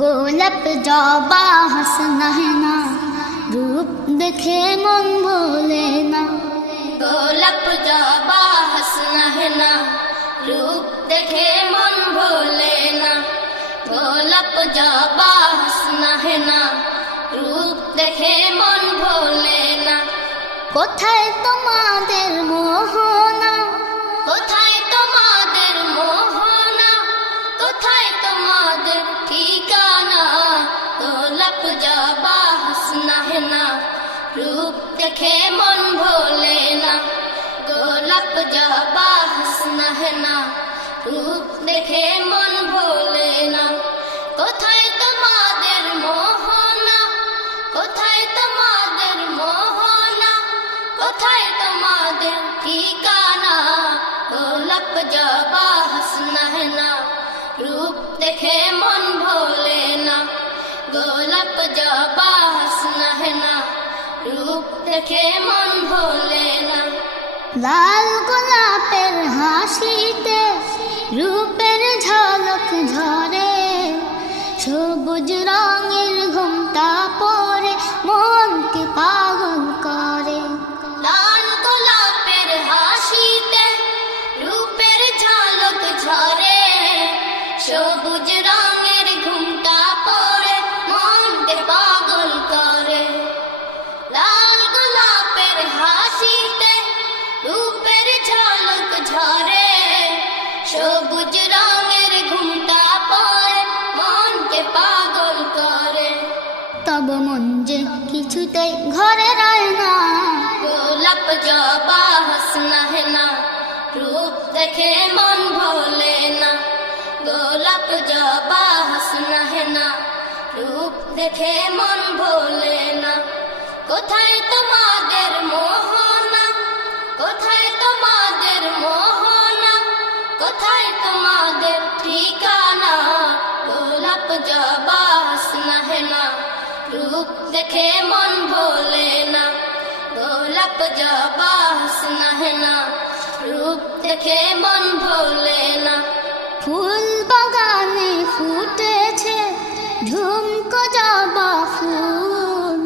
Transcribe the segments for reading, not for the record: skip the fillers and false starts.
গোলাপ জবা হাসনা है ना रूप देखे मन भोले ना। গোলাপ জবা হাসনা है ना रूप देखे मन भोले ना। গোলাপ জবা হাসনা है ना रूप देखे मन भोले ना। কোথায় তোমাদের মোহনা, কোথায় তোমাদের মোহনা, কোথায় তোমাদের ঠিকানা। গোলাপ জবা হাসনা है ना रूप देखे मन भोले ना। গোলাপ জবা হাসনা है ना रूप देखे मन भोले ना। কোথায় তোমাদের মোহনা, কোথায় তোমাদের মোহনা, কোথায় তোমাদের ঠিকানা। গোলাপ জবা হাসনা है ना रूप देखे मन भोले ना। গোলাপ জবা হাসনা है ना रूप देखे मन भोले ना। লাল গোলাপের হাসিতে রূপের ঝলক ঝরে, সবুজ রঙের ঘুমটা পরে মনকে পাগল করে। লাল গোলাপের হাসিতে রূপের ঝলক ঝরে, সবুজ রঙের ঘুমটা পরে মনকে পাগল করে। লাল গোলাপের হাসিতে রূপের ঝলক ঝরে, সবুজ রঙের ঘুমটা পরে মনকে পাগল করে। তব মন যে কিছুতেই ঘরে রয় না। গোলাপ জবা হাসনা है ना रूप देखे मन भोले ना। গোলাপ জবা হাসনা है ना रूप देखे मन भोले ना। কোথায় তোমাদের মোহনা, কোথায় তোমাদের মোহনা, কোথায় তোমাদের ঠিকানা। গোলাপ জবা হাসনা है ना रूप देखे मन भोले ना। গোলাপ জবা হাসনা है ना रूप देखे मन भोले ना। ফুল বাগানে ফুটেছে ঝুমকো জবা ফুল,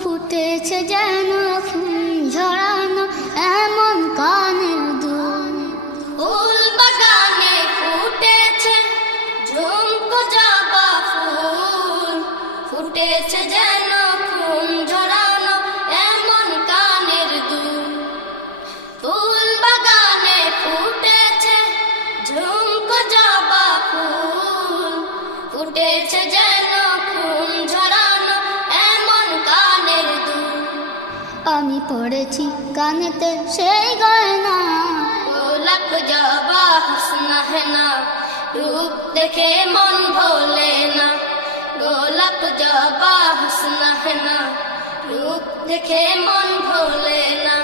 ফুটেছে যেন ফুল ঝরানো এমন কানের দুল। ফুল বাগানে ফুটেছে ঝুমকো জবা ফুল, ফুটেছে যেন ফুল ঝরানো এমন কানের দুল। ফুল বাগানে ফুটেছে ঝুমকো জবা ফুল, ফুটেছে যেন ফুল ঝরানো এমন কানের দুল। আমি পড়েছি কানেতে সেই গয়না। গোলাপ জবা হাসনা है ना रूप देखे मन भोले ना। গোলাপ জবা হাসনা है ना रूप देखे मन भोले ना।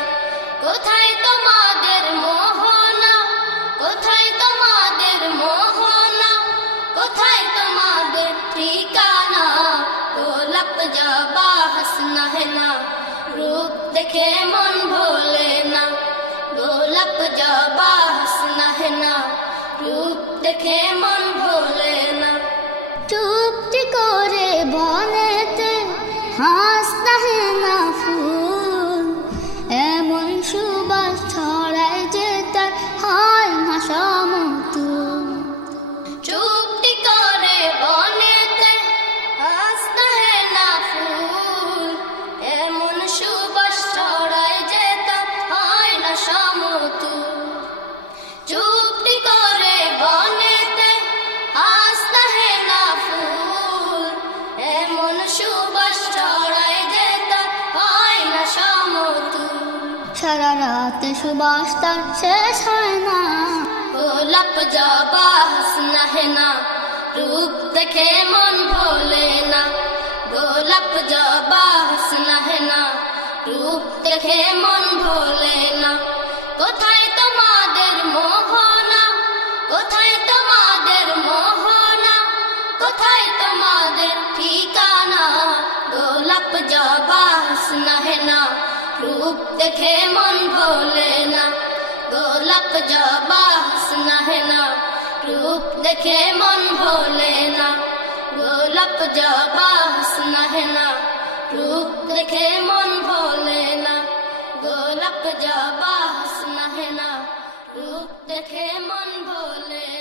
কোথায় তোমাদের মোহনা, কোথায় তোমাদের মোহনা, কোথায় তোমাদের ঠিকানা। গোলাপ জবা হাসনা है ना रूप देखे मन भोले ना। গোলাপ জবা হাসনা है ना रूप देखे मन भोले ना। চুপটি করে বনেতে হাসনা है ना ফুল, এমন সুবাস ছড়ায় যে তার হয় না সমতুল। চুপটি করে বনেতে হাসনা है ना ফুল, এমন সুবাস ছড়ায় যে তার হয় না সমতুল। চুপটি করে বনেতে হাসনা है ना ফুল, এমন সুবাস ছড়ায় যে তার হয় না সমতুল। সারা রাতে সুবাস তার শেষ হয় না। গোলাপ জবা হাসনা है ना रूप देखे मन भोले ना। গোলাপ জবা হাসনা है ना रूप देखे मन भोले ना। কোথায় তোমাদের মোহনা, কোথায় তোমাদের মোহনা, কোথায় তোমাদের ঠিকানা। গোলাপ জবা হাসনা है ना रूप देखे मन भोले ना। গোলাপ জবা হাসনা है ना रूप देखे मन भोले ना। গোলাপ जबा हुस्न है ना, रूप देखे मन भोले ना। गोलाप जबा हुस्न है ना, रूप देखे मन भोले।